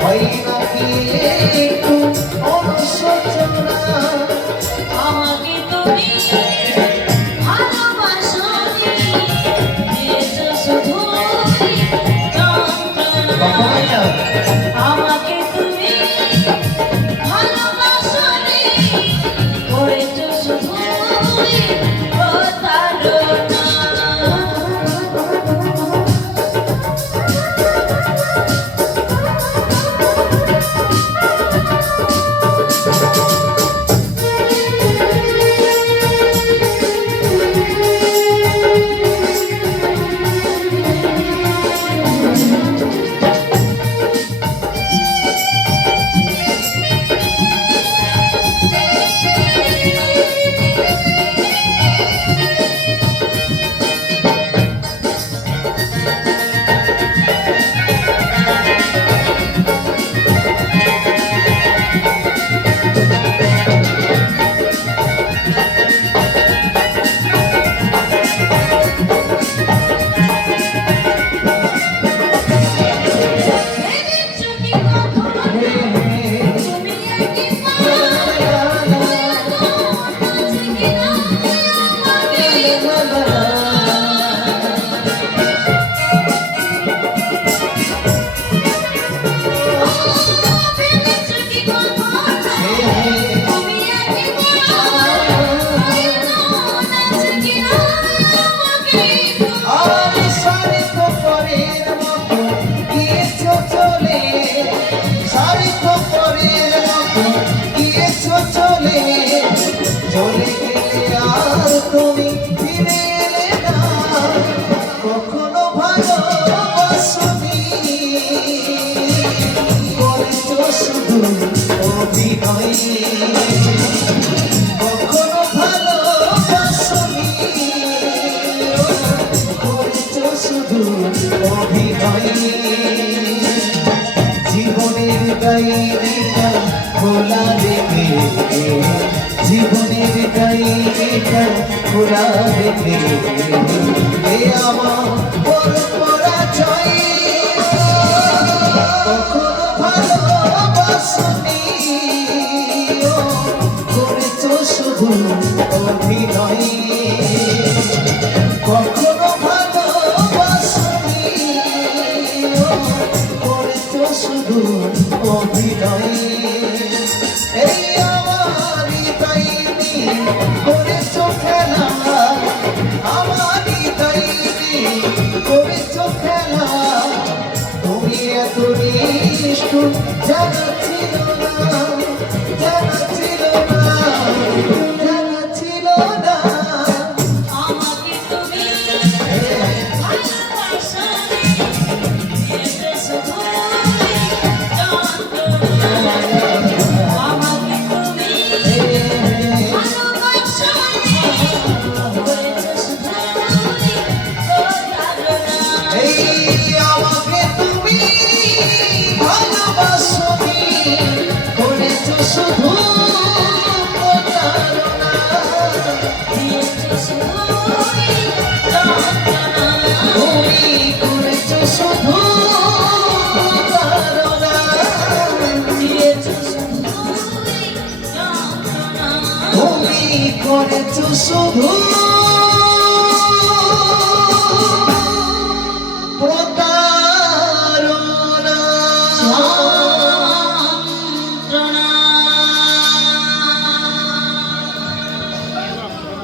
হয় নাকি একটু অনুশোচনা আমাকে তুমি ভালোবাসোনি, দিয়েছো শুধুই যন্ত্রণা। আমাকে তুমি ভালোবাসোনি, করেছো শুধুই প্রতারণা। চলে গেলে আর তুমি ফিরে এলে না, কখনো ভালোবাসনি, করেছো শুধু অভিনয়। কখনো ভালোবাসনি, করেছো শুধু অভিনয়। জীবনের ডায়েরিটা খোলা রেখে, জীবনের ডায়েরিটা খোলা রেখে আমার পরাজয়। কখনো ভালোবাসনি, করেছো শুধু অভিনয়। কখনো ভালোবাসনি, করেছো শুধু অভিনয়। এই আমার হৃদয় নিয়ে করেছো খেলা, আমার হৃদয় নিয়ে করেছো খেলা। তুমি এত নিষ্ঠুর জানা ছিল না, জানা ছিল না, জানা ছিল না। আমাকে তুমি ভালোবাসোনি, দিয়েছো শুধুই যন্ত্রণা। আমাকে তুমি ভালোবাসোনি, করেছো শুধুই প্রতারণা। এই আমাকে তুমি ভালোবাসনি, করেছো শুধু প্রতারণা। দিয়েছো শুধুই যন্ত্রণা। তুমি করেছো শুধু প্রতারণা। দিয়েছো শুধুই যন্ত্রণা। তুমি করেছো শুধু